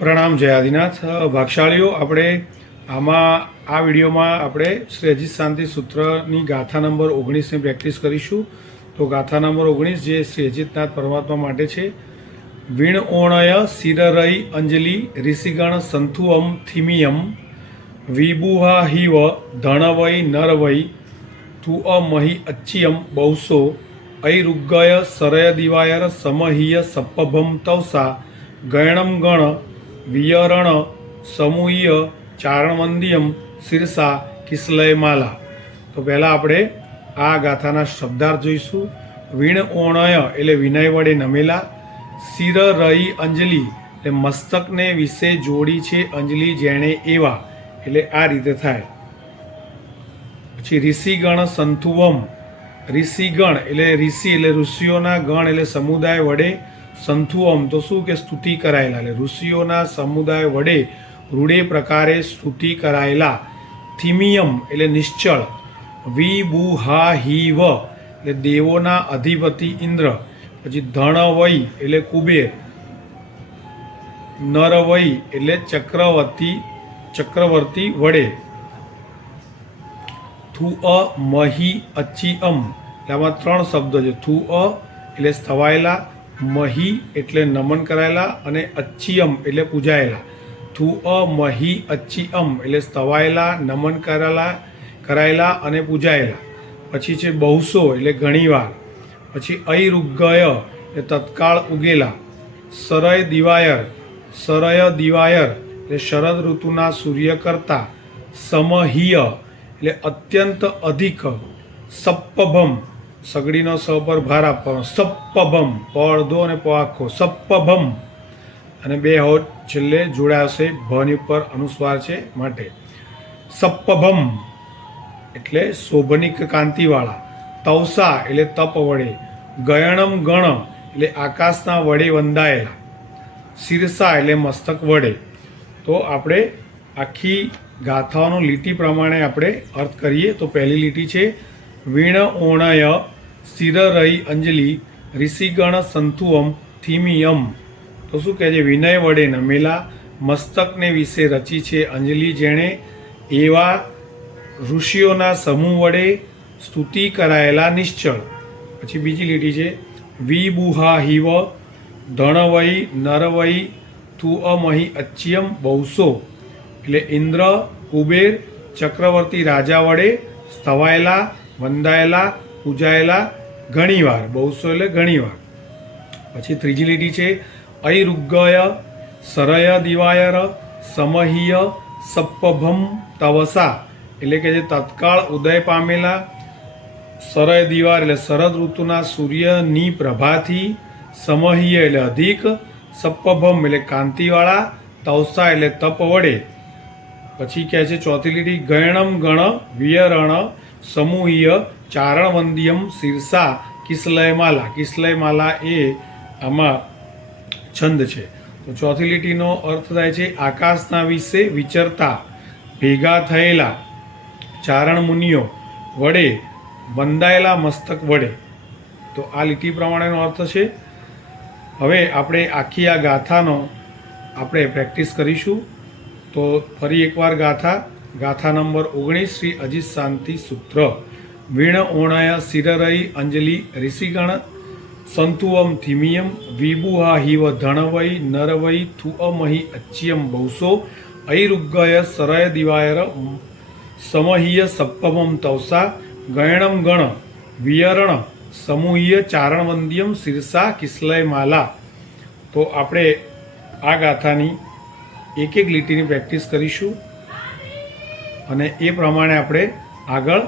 પ્રણામ જય આદિનાથ ભાગશાળીઓ। આપણે આ વિડીયોમાં આપણે શ્રી અજીત શાંતિ સૂત્રની ગાથા નંબર 19ની પ્રેક્ટિસ કરીશું। તો ગાથા નંબર 19 જે શ્રી અજીતનાથ પરમાત્મા માટે છે। વીણ ઓણય શિરરઈ અંજલિ ઋષિગણ સંથુઅમ થિમિયમ વિબુહા હિવ ધણવઈ નરવઈ તુ મહી અચ્યમ બૌસો ઐરુગ્ગય સરય દિવાયર સમહિય સપ્પભમ તવસા ગયણમ ગણ વિયરણ સમૂહ્ય ચારણવંદ્યમ શિરસા કિસલય માલા। તો પહેલાં આપણે આ ગાથાના શબ્દાર્થ જોઈશું। વીણ ઓણય એટલે વિનય વડે નમેલા, શિર રઈ અંજલિ એટલે મસ્તકને વિશે જોડી છે અંજલિ જેણે એવા એટલે આ રીતે થાય। પછી ઋષિગણ સંથુવમ, ઋષિગણ એટલે ઋષિ એટલે ઋષિઓના ગણ એટલે સમુદાય વડે, સંથુઅમ તો શું કે સ્તુતિ કરાયેલા એટલે ઋષિઓના સમુદાય વડે રૂઢે પ્રકારે સ્તુતિ કરાયેલા। થિમિયમ એટલે નિશ્ચળ, વિબુહાહિવ એટલે દેવોના અધિપતિ ઇન્દ્ર, પછી ધણવઈ એટલે કુબેર, નરવઈ એટલે ચક્રવર્તી વડે, થુ મહી અચિઅમ એટલે આમાં ત્રણ શબ્દો છે। થુ એટલે સ્થવાયેલા, મહી એટલે નમન કરાયેલા અને અચ્ચિયમ એટલે પૂજાયેલા। થુ મહી અચ્ચિયમ એટલે સ્થવાયેલા, નમન કરાયેલા અને પૂજાયેલા। પછી છે બહુસો એટલે ઘણીવાર, પછી ઐરુગ્ગય એટલે તત્કાળ ઉગેલા, સરય દિવાયર એટલે શરદ ઋતુના સૂર્ય કરતા, સમહિય એટલે અત્યંત અધિક, સપ્પભમ સગડીનો સ પર ભાર આપવાનો, સપ્પભમ પ અડધો અને પ આખો, સપ્પભમ અને બે હોઠ છેલ્લે જોડાશે, ભની ઉપર અનુસ્વાર છે માટે સપ્પભમ એટલે શોભનિક કાંતિવાળા, તવસા એટલે તપ વડે, ગયણમ ગણ એટલે આકાશના વડે વંદાયેલા, શિરસા એટલે મસ્તક વડે। તો આપણે આખી ગાથાઓનો લીટી પ્રમાણે આપણે અર્થ કરીએ। તો પહેલી લીટી છે વીણ ઓણય શિરરઈ અંજલિ ઋષિગણ સંથુઅમ થિમિયમ। તો શું કહે છે? વિનય વડે નમેલા, મસ્તકને વિશે રચી છે અંજલિ જેણે એવા ઋષિઓના સમૂહ વડે સ્તુતિ કરાયેલા નિશ્ચળ। પછી બીજી લીટી છે વિબુહા હિવ ધણવઈ નરવઈ થુ મહી અચ્યમ બૌસો એટલે ઇન્દ્ર કુબેર ચક્રવર્તી રાજા વડે સ્થવાયેલા, વંદાયેલા, પૂજાયેલા ઘણીવાર, બહુસો એટલે ઘણીવાર। પછી ત્રીજી લીટી છે ઐરુગ્ગય સરય દિવાયર સમહિય સપ્પભમ તવસા એટલે કે જે તત્કાળ ઉદય પામેલા, સરય દિવાર એટલે શરદ ઋતુના સૂર્યની પ્રભાથી, સમહિય એટલે અધિક, સપ્પભમ એટલે કાંતિવાળા, તવસા એટલે તપ વડે। પછી કહે છે ચોથી લીટી ગયણમ ગણ વિયરણ સમૂહ્ય ચારણવંદ્યમ શિરસા કિસલય માલા। કિસલય માલા એ આમાં છંદ છે। તો ચોથી લીટીનો અર્થ થાય છે આકાશના વિશે વિચરતા ભેગા થયેલા ચારણ મુનિઓ વડે વંદાયેલા મસ્તક વડે। તો આ લીટી પ્રમાણેનો અર્થ છે। હવે આપણે આખી આ ગાથાનો આપણે પ્રેક્ટિસ કરીશું। તો ફરી એકવાર ગાથા નંબર 19 શ્રી અજીત શાંતિ સૂત્ર। વીણ ઓણય શિરરઈ અંજલિ ઋષિગણ સંથુઅમ થિમિયમ વિબુહા હિવ ધણવઈ નરવઈ થુ મહી અચ્યમ બૌસો ઐરુગ્ગય સરય દિવાયર સમહિય સપ્પભમ તવસા ગયણમ ગણ વિયરણ સમૂહ્ય ચારણવંદ્યમ શિરસા કિસલય માલા। તો આપણે આ ગાથાની એક એક લીટીની પ્રેક્ટિસ કરીશું અને એ પ્રમાણે આપણે આગળ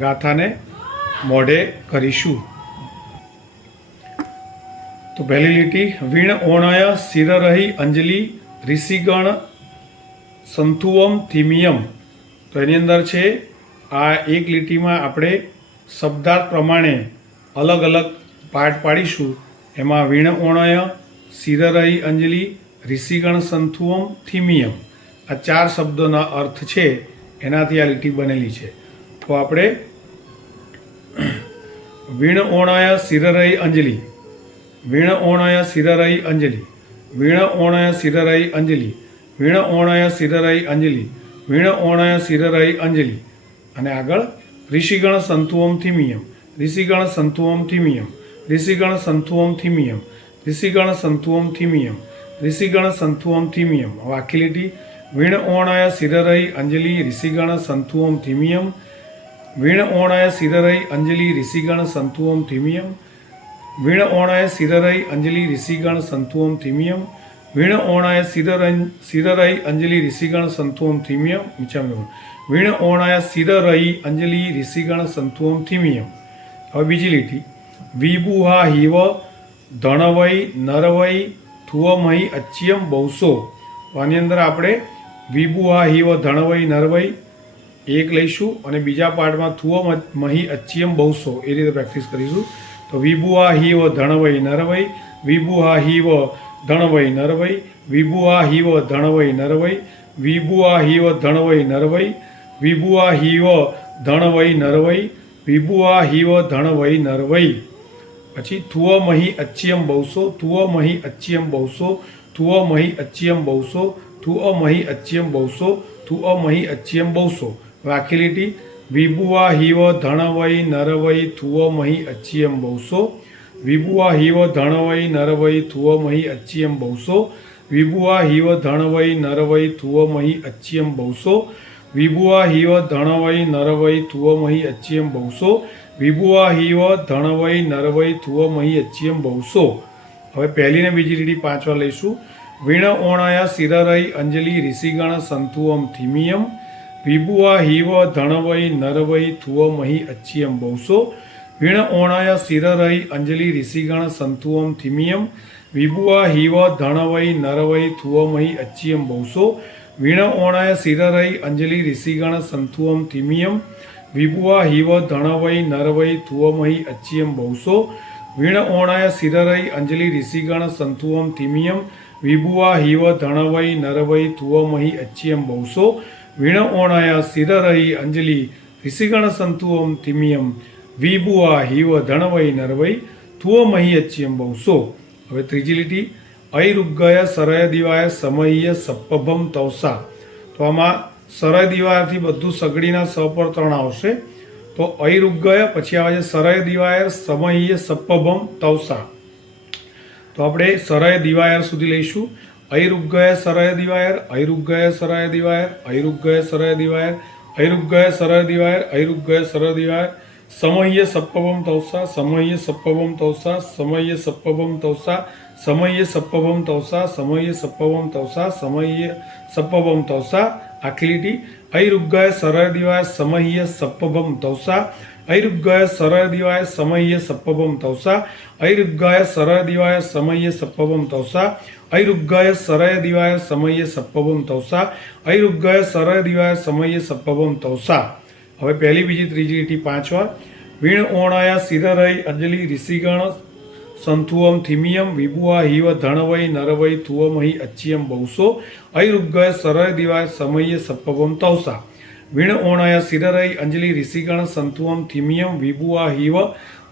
ગાથાને મોઢે કરીશું। તો પહેલી લીટી વીણ ઓણય શિરરઈ અંજલિ ઋષિગણ સંથુઅમ થિમિયમ। તો એની અંદર છે આ એક લીટીમાં આપણે શબ્દાર્થ પ્રમાણે અલગ અલગ પાઠ પાડીશું। એમાં વીણ ઓણય શિરરઈ અંજલિ ઋષિગણ સંથુઅમ થિમિયમ આ ચાર શબ્દોના અર્થ છે, એનાથી આ લીટી બનેલી છે। તો આપણે વીણ ઓણય શિરરઈ અંજલિ, વીણ ઓણય શિરરઈ અંજલિ વીણ ઓણય શિરરઈ અંજલિ, વીણ ઓણય શિરરઈ અંજલિ, વીણ ઓણય શિરરઈ અંજલિ. અને આગળ ઋષિગણ સંતુઓમ થિમિયમ, ઋષિગણ સંતુઓમ થિમિયમ, ઋષિગણ સંતુઓમ થિમિયમ, ઋષિગણ સંતુઓમ થિમિયમ, ઋષિગણ સંતુઓમ થિમિયમ. હવે આખી લીટી વીણ ઓણય શિરરઈ અંજલિ ઋષિગણ સંતુઓમ થિમિયમ, વીણ ઓણય શિરરઈ અંજલિ ઋષિગણ સંતુઓમ થિમિયમ, વીણ ઓણય શિરરઈ અંજલિ ઋષિગણ સંતુઓમ થિમિયમ, વીણ ઓણય શિરરઈ અંજલિ ઋષિગણ સંતુઓમ થિમિયમ. વીણ ઓણય શિરરઈ અંજલિ ઋષિગણ સંતુઓમ થિમિયમ. હવે બીજી લીટી વિભુહા હિવ ધણવઈ નરવઈ થુવમહી અચ્યમ બહુસો. આની અંદર આપણે વિભુહા હિવ ધણવઈ નરવઈ એક લઈશું અને બીજા પાર્ટમાં થુવમહી અચ્યમ બહુસો એ રીતે પ્રેક્ટિસ કરીશું. તો વિભુહા હિવ ધણવઈ નરવઈ, વિભુહા હિવ ધણવઈ નરવઈ, વિભુહા હિવ ધણવઈ નરવઈ, વિભુહા હિવ ધણવઈ નરવઈ, વિભુહા હિવ ધણવઈ નરવઈ, વિભુહા હિવ ધણવઈ નરવઈ. પછી થુવમહી અચ્યમ બહુસો, થુવમહી અચ્યમ બહુસો, થુવમહી અચ્યમ બહુસો, થુવમહી અચ્યમ બહુસો, થુવમહી અચ્યમ બહુસો. આખી લીટી વિભુહા હિવ ધણવઈ નરવઈ થુવમહી અચ્યમ બહુસો, વિભુહા હિવ ધણવઈ નરવઈ થુવમહી અચ્યમ બહુસો, વિભુહા હિવ ધણવઈ નરવઈ થુવમહી અચ્યમ બહુસો, વિભુહા હિવ ધણવઈ નરવઈ થુવમહી અચ્યમ બહુસો, વિભુહા હિવ ધણવઈ નરવઈ થુવમહી અચ્યમ બહુસો. હવે પહેલી ને બીજી લીટી 5 વાર લઈશું. વીણ ઓણય શિરરઈ અંજલિ ઋષિગણ સંતુઓમ થિમિયમ, વિભુહા હિવ ધણવઈ નરવઈ થુવમહી અચ્યમ બહુસો, વીણ ઓણય શિરરઈ અંજલિ ઋષિગણ સંતુઓમ થિમિયમ, વિભુહા હિવ ધણવઈ નરવઈ થુવમહી અચ્યમ બહુસો, વીણ ઓણય શિરરઈ અંજલિ ઋષિગણ સંતુઓમ થિમિયમ, વિભુહા હિવ ધણવઈ નરવઈ થુવમહી અચ્યમ બહુસો, વીણ ઓણય શિરરઈ અંજલિ ઋષિગણ સંતુઓમ થિમિયમ, વિભુહા હિવ ધણવઈ નરવઈ થુવમહી અચ્યમ બહુસો, વીણ ઓણય શિરરઈ અંજલિ ઋષિગણ સંતુઓમ થિમિયમ, વિભુહા હિવ ધણવઈ નરવઈ થુવમહી અચ્યમ બહુસો. હવે ત્રીજી લીટી ઐરુગ્ગય સરય દિવાય સમય્ય સપ્પભમ તવસા. તો આમાં સરય દિવાયથી બધું સગડીના સ પર 3 આવશે. તો ઐરુગ્ગય પછી આવે છે સરય દિવાયર સમય્ય સપ્પભમ તવસા. તો આપણે સરય દિવાયર સુધી લઈશું. ઐરુગ્ગય સરય દિવાયર, ઐરુગ્ગય સરય દિવાયર, ઐરુગ્ગય સરય દિવાયર, ઐરુગ્ગય સરય દિવાયર, ઐરુગ્ગય સરય દિવાયર, સમય્ય સપ્પભમ તવસા, સમય્ય સપ્પભમ તવસા, સમય્ય સપ્પભમ તવસા, સમય્ય સપ્પભમ તવસા, સમય્ય સપ્પભમ તવસા, સમય્ય સપ્પભમ તવસા. આખી લીટી ઐરુગ્ગય સરય દિવાય સમય્ય સપ્પભમ તવસા, ઐરુગ્ગય સરય દિવાય સમય્ય સપ્પભમ તવસા, ઐરુગ્ગય સરય દિવાય સમય્ય સપ્પભમ તવસા, ઐરુગ્ગય સરય દિવાય સમય્ય સપ્પભમ તવસા, ઐરુગ્ગય સરય દિવાય સમય્ય સપ્પભમ તવસા. હવે પહેલી બીજી ત્રીજી લીટી 5 વાર. વીણ ઓણય શિરરઈ અંજલિ ઋષિગણ સંતુઓમ થિમિયમ, વિભુહા હિવ ધણવઈ નરવઈ થુવમહી અચ્યમ બહુસો, ઐરુગ્ગય સરય દિવાય સમય્ય સપ્પભમ તવસા. વીણ ઓણય શિરરઈ અંજલિ ઋષિગણ સંતુઓમ થિમિયમ, વિભુહા હિવ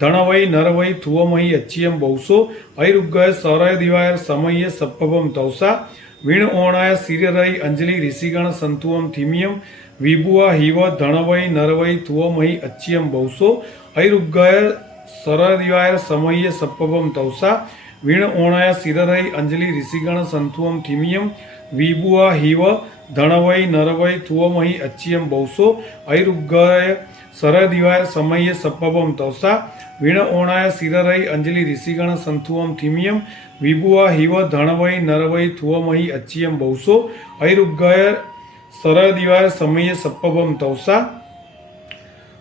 ધણવઈ નરવઈ થુવમહી અચ્યમ બહુસો, ઐરુગ્ગય સરય દિવાય સમય્ય સપ્પભમ તવસા. વીણ ઓણય શિરરઈ અંજલિ ઋષિગણ સંતુઓમ થિમિયમ, વિભુહા હિવ ધણવઈ નરવઈ થુવમહી અચ્યમ બહુસો, ઐરુગ્ગય સરય દિવાય સમય્ય સપ્પભમ તવસા. વીણ ઓણય શિરરઈ અંજલિ ઋષિગણ સંતુઓમ થિમિયમ, વિભુહા હિવ ધણવઈ નરવઈ થુવમહી અચ્યમ બહુસો, ઐરુગ્ગય સરય દિવાય સમય્ય સપ્પભમ તવસા. વીણ ઓણય શિરરઈ અંજલિ ઋષિગણ સંતુઓમ થિમિયમ, વિભુહા હિવ ધણવઈ નરવઈ થુવમહી અચ્યમ બહુસો, ઐરુગ્ગય સરય દિવાય સમય્ય સપ્પભમ તવસા.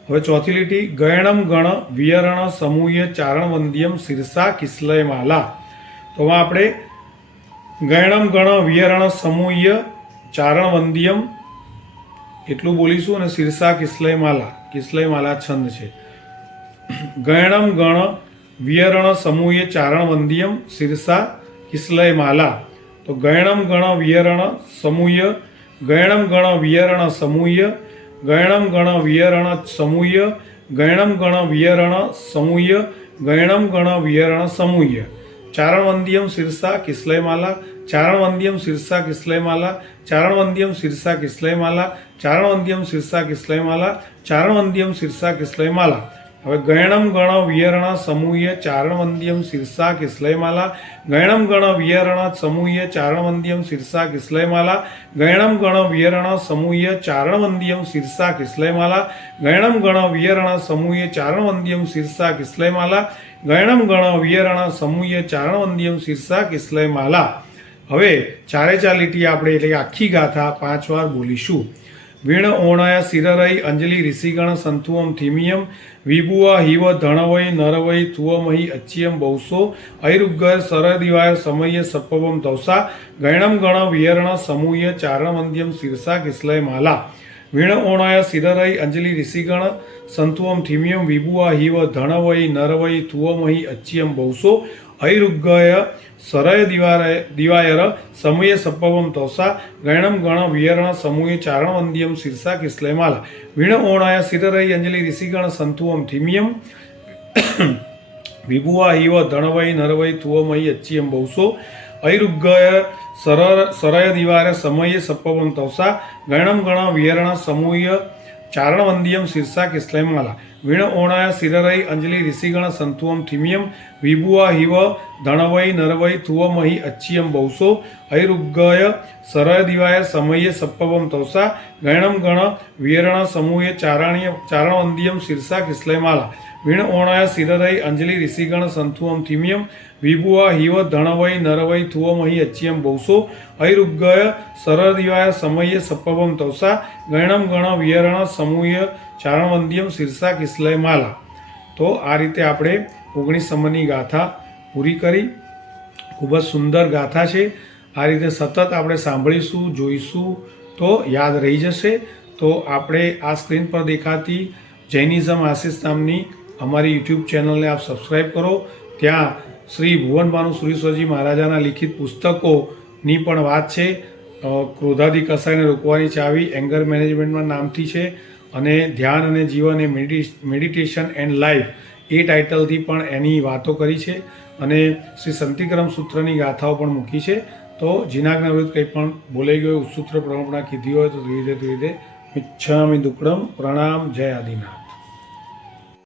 હવે ચોથી લીટી ગયણમ ગણ વિયરણ સમૂહ્ય ચારણ વંદ્યમ શિરસા કિસ્લય માલા. તો આપણે ગયણમ ગણ વિયરણ સમૂહ્ય ચારણ વંદ્યમ એટલું બોલીશું અને શિરસા કિસ્લય માલા છંદ છે. ગયણમ ગણ વિયરણ સમૂહ્ય ચારણ વંદ્યમ શિરસા કિસ્લય માલા. તો ગયણમ ગણ વિયરણ સમૂહ્ય, ગયણમ ગણ વિયરણ સમૂહ્ય, ગયણમ ગણ વિયરણ સમૂહ્ય, ગયણમ ગણ વિયરણ સમૂહ્ય, ગયણમ ગણ વિયરણ સમૂહ્ય. ચારણવંદ્યમ શિરસા કિસ્લયમાલા, ચારણવંદ્યમ શિરસા કિસ્લયમાલા, ચારણવંદ્યમ શિરસા કિસ્લયમાલા, ચારણવંદ્યમ શિરસા કિસ્લયમાલા, ચારણવંદ્યમ શિરસા કિસ્લયમાલા. હવે ગયણમ ગણ વિયરણ સમૂહ્ય ચારણવંદ્યમ શિરસા કિસ્લયમાલા, ગયણમ ગણ વિયરણ સમૂહ્ય ચારણવંદ્યમ શિરસા કિસ્લયમાલા, ગયણમ ગણ વિયરણ સમૂહ્ય ચારણવંદ્યમ શિરસા કિસ્લયમાલા, ગયણમ ગણ વિયરણ સમૂહ્ય ચારણવંદ્યમ શિરસા કિસ્લયમાલા, ગયણમ ગણ વિયરણ સમૂહ્ય ચારણવંદ્યમ શિરસા કિસ્લયમાલા. હવે ચારે ચાર લીટી આપણે એટલે આખી ગાથા 5 વાર બોલીશું. વીણ ઓણાયા શિરરઈ અંજલિ ઋષિગણ સંતુવમ થીમિયમ વિભુવા હિવ ધણવઈ નરવઈ તુવમહી અચ્યમ બૌસો ઐરુગ્ગર સરદિવાય સમય સપ્પવમ તવસા ગયણમ ગણ વિયરણ સમૂહ્ય ચારણવંદ્યમ શિરસા કિસ્લયમાલા. વીણ ઓણાયા શિરરઈ અંજલિ ઋષિગણ સંતુવમ થીમિયમ વિભુવા હિવ ધણવઈ નરવઈ તુવમહી અચ્યમ બૌસો ઐરુગ્ગય સરય દિવાયર સમૂહે સપ્પવમ તવસા ગયણમ ગણ વિયરણ સમૂહે ચારણવંદ્યમ શિરસા કિસ્લયમાલા. વીણ ઓણાયા શિરરઈ અંજલિ ઋષિગણ સંતુવમ થીમિયમ વિભુવા હિવ ધણવઈ નરવઈ તુવમહી અચ્યમ બૌસો ઐરુગ્ગય સરય દિવાય સમયે સપ્પવમ તવસા ગયણમ ગણ વિયરણ સમૂહ્ય ચારણવંદ્યમ શિરસા કિસ્લયમાલા. વીણ ઓણાયા શિરરઈ અંજલિ ઋષિગણ સંતુવમ થીમિયમ વિભુવા હિવ ધણવઈ નરવઈ તુવમહી અચ્યમ બૌસો ઐરુગ્ગય સરય દિવાય સમયે સપ્પવમ તવસા ગયણમ ગણ વિયરણ સમૂહે ચારણવંદ્યમ શિરસા કિસ્લયમાલા. વીણ ઓણાયા શિરરઈ અંજલિ ઋષિગણ સંતુવમ થીમિયમ વિભુવા હિવ ધણવઈ નરવઈ તુવમહી અચ્યમ બૌસો ઐરુગ્ગય સરય દિવાય સમયે સપ્પવમ તવસા ગયણમ ગણ વિયરણ સમૂહે ચારણવંદ્યમ શિરસા કિસ્લયમાલા. તો આ રીતે આપણે 19 સમયની ગાથા પૂરી કરી. ખૂબ જ સુંદર ગાથા છે. આ રીતે સતત આપણે સાંભળીશું, જોઈશું તો યાદ રહી જશે. તો આપણે આ સ્ક્રીન પર દેખાતી જૈનિઝમ આશિષ નામની અમારી યુટ્યુબ ચેનલને આપ સબસ્ક્રાઈબ કરો. ત્યાં શ્રી ભુવનભાનુ સુરીશ્વરજી મહારાજાના લિખિત પુસ્તકોની પણ વાત છે. ક્રોધાદી કસાયને રોકવાની ચાવી એંગર મેનેજમેન્ટમાં નામથી છે, અને ધ્યાન અને જીવન એ મેડિટેશન એન્ડ લાઈફ એ ટાઇટલથી પણ એની વાતો કરી છે, અને શ્રી સંતિક્રમ સૂત્રની ગાથાઓ પણ મૂકી છે. તો જીનાજ્ઞા વિરુદ્ધ કંઈ પણ બોલાઈ ગયું, સૂત્ર પ્રમાણે કીધી હોય તો ધીરે ધીરે મિચ્છામિ દુક્કડમ પ્રણામ. જય આદિનાથ.